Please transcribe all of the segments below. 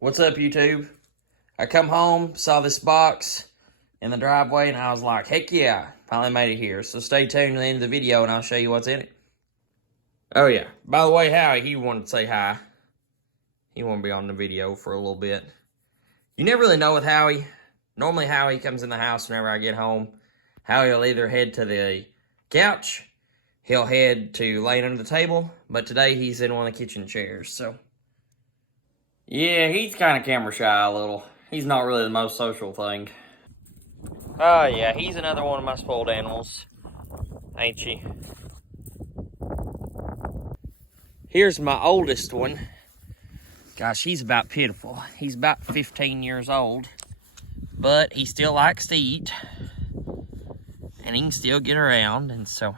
What's up, YouTube? I come home, saw this box in the driveway, and I was like, heck yeah, finally made it here. So stay tuned to the end of the video, and I'll show you what's in it. Oh yeah, by the way, Howie, he wanted to say hi. He wanted to be on the video for a little bit. You never really know with Howie. Normally, Howie comes in the house whenever I get home. Howie will either head to the couch, he'll head to laying under the table, but today he's in one of the kitchen chairs, so... Yeah, he's kind of camera shy a little. He's not really the most social thing. Oh yeah, he's another one of my spoiled animals. Ain't she? Here's my oldest one. Gosh, he's about pitiful. He's about 15 years old. But he still likes to eat. And he can still get around, and so...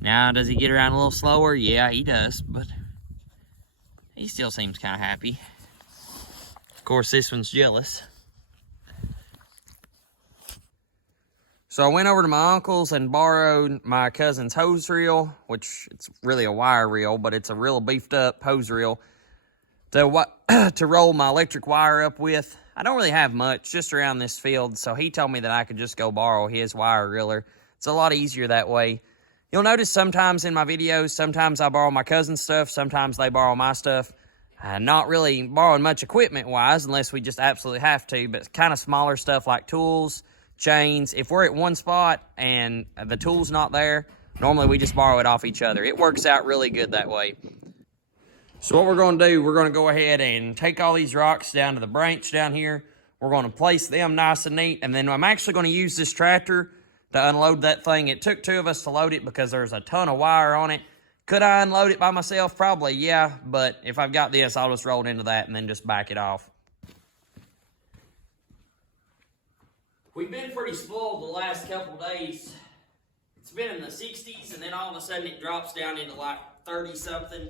Now, does he get around a little slower? Yeah, he does, but... He still seems kind of happy. Of course, this one's jealous. So I went over to my uncle's and borrowed my cousin's hose reel, which it's really a wire reel, but it's a real beefed up hose reel to roll my electric wire up with. I don't really have much just around this field, so he told me that I could just go borrow his wire reeler. It's a lot easier that way. You'll notice sometimes in my videos, sometimes I borrow my cousin's stuff, sometimes they borrow my stuff. Not really borrowing much equipment-wise unless we just absolutely have to, but kind of smaller stuff like tools, chains. If we're at one spot and the tool's not there, normally we just borrow it off each other. It works out really good that way. So what we're going to do, we're going to go ahead and take all these rocks down to the branch down here. We're going to place them nice and neat, and then I'm actually going to use this tractor to unload that thing. It took two of us to load it because there's a ton of wire on it. Could I unload it by myself? Probably, yeah. But if I've got this, I'll just roll it into that and then just back it off. We've been pretty spoiled the last couple days. It's been in the 60s, and then all of a sudden it drops down into like 30-something.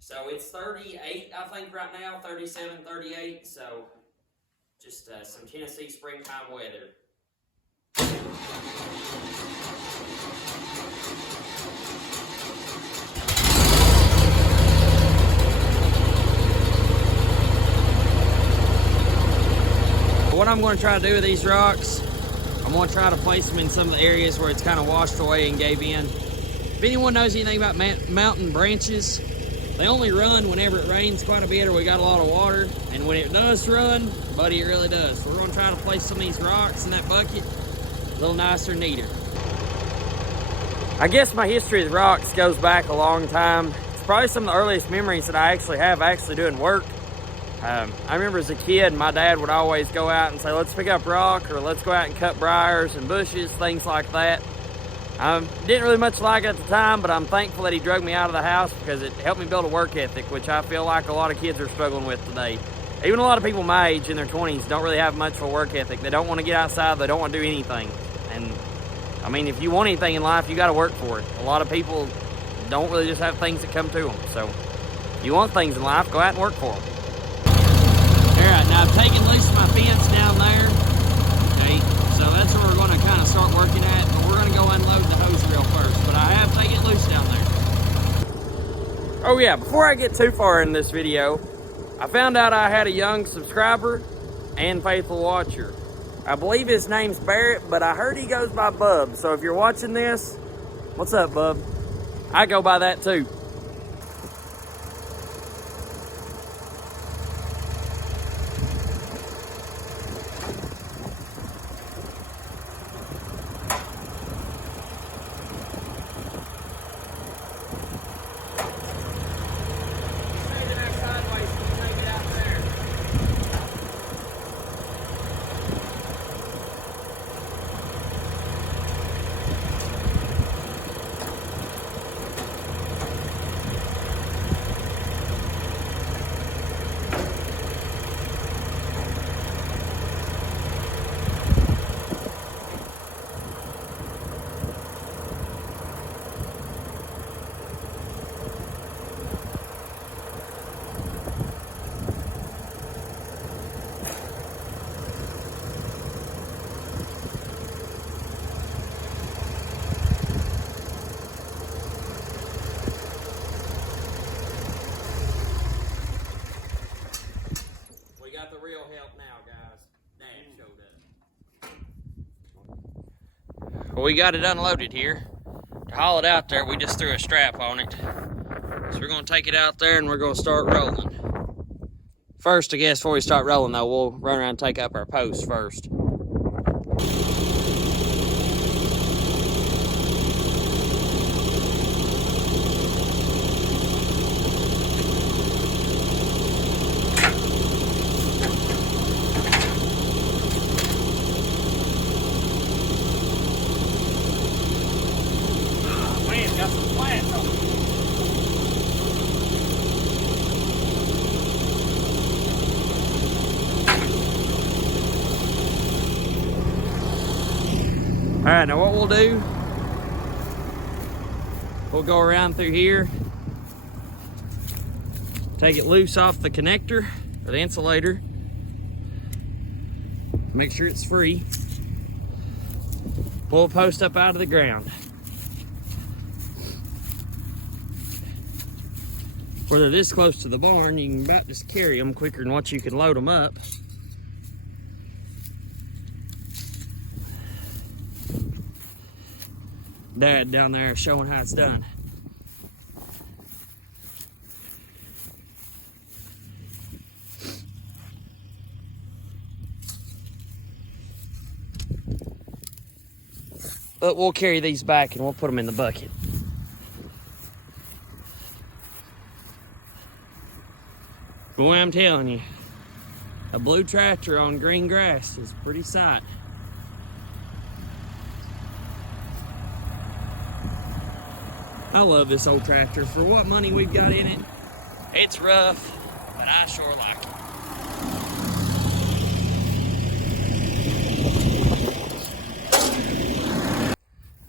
So it's 38, I think, right now. 37, 38. So just some Tennessee springtime weather. What I'm going to try to do with these rocks, I'm going to try to place them in some of the areas where it's kind of washed away and gave in. If anyone knows anything about mountain branches, they only run whenever it rains quite a bit or we got a lot of water. And when it does run, buddy, it really does. So we're going to try to place some of these rocks in that bucket a little nicer and neater. I guess my history with rocks goes back a long time. It's probably some of the earliest memories that I actually have doing work. I remember as a kid, my dad would always go out and say, let's pick up rock, or let's go out and cut briars and bushes, things like that. Didn't really much like it at the time, but I'm thankful that he drug me out of the house because it helped me build a work ethic, which I feel like a lot of kids are struggling with today. Even a lot of people my age in their 20s don't really have much of a work ethic. They don't want to get outside, they don't want to do anything. And I mean, if you want anything in life, you got to work for it. A lot of people don't really just have things that come to them. So if you want things in life, go out and work for them. Alright, now I've taken loose my fence down there. Okay, so that's where we're going to kind of start working at, but we're going to go unload the hose reel first. But I have taken it loose down there. Oh yeah, before I get too far in this video, I found out I had a young subscriber and faithful watcher. I believe his name's Barrett, but I heard he goes by Bub. So if you're watching this, what's up, Bub? I go by that too. But we got it unloaded here. To haul it out there, we just threw a strap on it. So we're gonna take it out there and we're gonna start rolling. First, I guess, before we start rolling though, we'll run around and take up our post first. Man, got some flats on it. All right, now what we'll do, we'll go around through here, take it loose off the connector or the insulator, make sure it's free, pull a post up out of the ground. Where they're this close to the barn, you can about just carry them quicker than what you can load them up. Dad down there showing how it's done. But we'll carry these back and we'll put them in the bucket. Boy, I'm telling you, a blue tractor on green grass is a pretty sight. I love this old tractor. For what money we've got in it, it's rough, but I sure like it.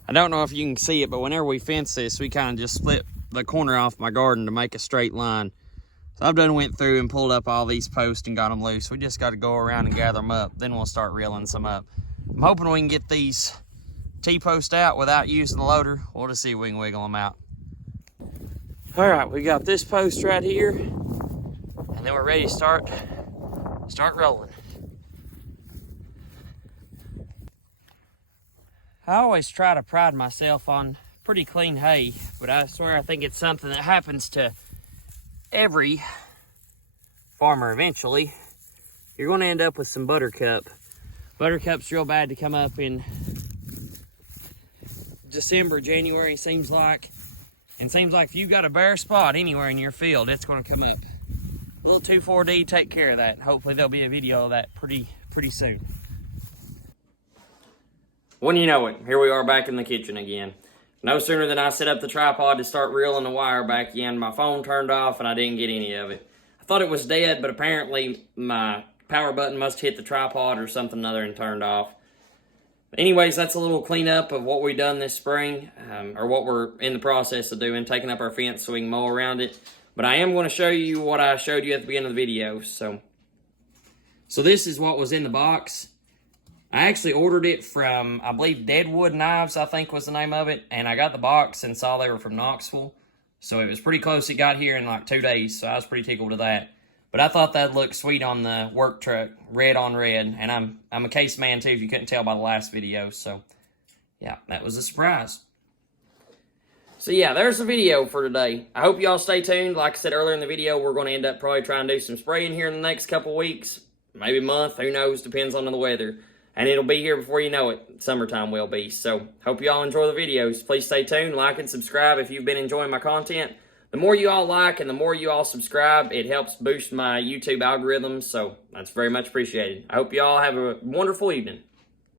I don't know if you can see it, but whenever we fence this, we kind of just split the corner off my garden to make a straight line. So I've done went through and pulled up all these posts and got them loose. We just got to go around and gather them up. Then we'll start reeling some up. I'm hoping we can get these T-posts out without using the loader. We'll just see if we can wiggle them out. All right, we got this post right here, and then we're ready to start rolling. I always try to pride myself on pretty clean hay, but I swear I think it's something that happens to every farmer eventually. You're going to end up with some buttercup. Buttercup's real bad to come up in December, January, seems like. And seems like if you've got a bare spot anywhere in your field, it's going to come up. Little 2,4-D take care of that. Hopefully there'll be a video of that pretty soon. When you know it, here we are back in the kitchen again. No sooner than I set up the tripod to start reeling the wire back in, my phone turned off and I didn't get any of it. I thought it was dead, but apparently my power button must hit the tripod or something other and turned off. Anyways, that's a little cleanup of what we've done this spring, or what we're in the process of doing, taking up our fence so we can mow around it. But I am going to show you what I showed you at the beginning of the video. So this is what was in the box. I actually ordered it from, I believe, Deadwood Knives, I think was the name of it. And I got the box and saw they were from Knoxville. So it was pretty close. It got here in like 2 days, so I was pretty tickled to that. But I thought that looked sweet on the work truck, red on red. And I'm a case man too, if you couldn't tell by the last video. So yeah, that was a surprise. So yeah, there's the video for today. I hope y'all stay tuned. Like I said earlier in the video, we're going to end up probably trying to do some spraying here in the next couple weeks. Maybe a month, who knows, depends on the weather. And it'll be here before you know it. Summertime will be. So hope y'all enjoy the videos. Please stay tuned, like and subscribe if you've been enjoying my content. The more you all like and the more you all subscribe, it helps boost my YouTube algorithm, so that's very much appreciated. I hope you all have a wonderful evening.